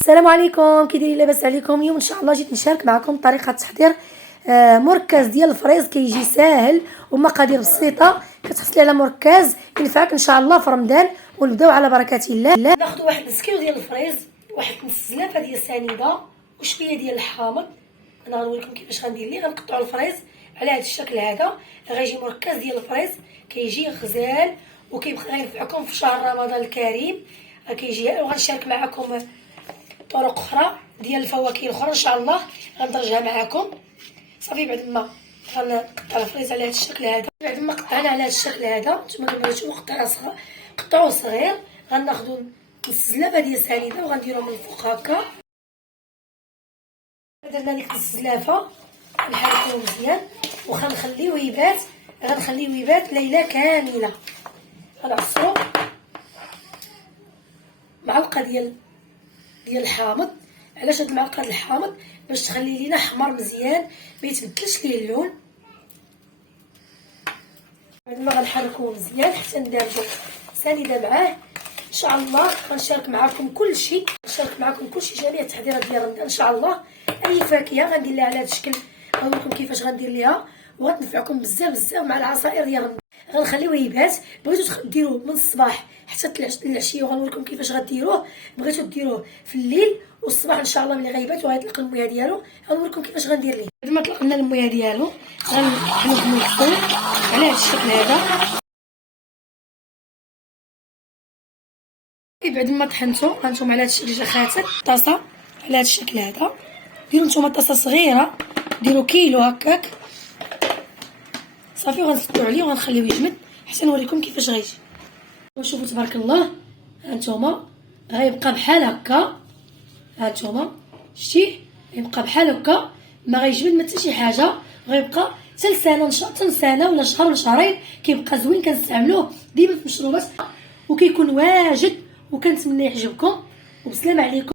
السلام عليكم، كي دايرين؟ لاباس عليكم؟ اليوم ان شاء الله جيت نشارك معكم طريقه تحضير مركز ديال الفريز. كيجي ساهل ومقادير بسيطه، كتحصلي على مركز ينفعك ان شاء الله في رمضان. ونبداو على بركه الله. ناخذ واحد نص كيلو ديال الفريز، واحد نص زلافه ديال السنيده، وشويه ديال الحامض. انا غنوريكم كيفاش غندير ليه. غنقطعوا الفريز على هذا الشكل هذا، غيجي مركز ديال الفريز كيجي غزال وكيبقى غينفعكم في شهر رمضان الكريم. كيجي وغنشارك معكم طرق اخرى ديال الفواكه الاخرى ان شاء الله غندرجها معكم. صافي بعد ما غنقطع الفريز على هذا الشكل هذا، بعد ما قطعنا على هذا الشكل هذا نتوما كما بغيتو قطعوه صغير. غناخذوا نص زلافه ديال السنيده وغنديروه من الفوق هكا. درنا ديك نص زلافه نحركوه مزيان وغنخليوه يبات. غنخليوه يبات ليله كامله. غنعصرو معلقه ديال الحامض. علاش هاد المعلقه ديال الحامض؟ باش تخلي لينا حمر مزيان ما يتبدلش ليه اللون. بعد ما غنحركوه مزيان حتى ندابزو سنيده معاه ان شاء الله. غنشارك معكم كلشي، جميع التحضيرات ديال رمضان ان شاء الله. اي فاكهه غندير لها على هذا الشكل، غنوريكم كيفاش غندير ليها وغتنفعكم بزاف مع العصائر ديال رمضان. غنخليوه يبات. بغيتو ديروه من الصباح حتى العشيه وغنوريكم كيفاش غديروه. بغيتو ديروه في الليل والصباح ان شاء الله ملي غيبات وغيطلق المويه ديالو غنوريكم كيفاش غندير ليه. بعد ما طلقنا المويه ديالو غنحلو على هذا الشكل هذا. بعد ما طحنتو غنتوما على هذا الشكل جا خاتر طاسه على هذا الشكل هذا. ديروا نتوما طاسه صغيره، ديروا كيلو هكاك صافي. وغنسدو عليه وغنخليوه يجمد حتى نوريكم كيفاش غيجي. وشوفوا تبارك الله هانتوما غيبقى بحال هكا. هانتوما شتي يبقى بحال هكا، ما غيجمد ما حتى شي حاجه. غيبقى حتى سنه ولا شهر ولا شهرين كيبقى زوين. كنستعملوه ديما في المشروبات وكيكون واجد. وكنتمنى يعجبكم وبسلامه عليكم.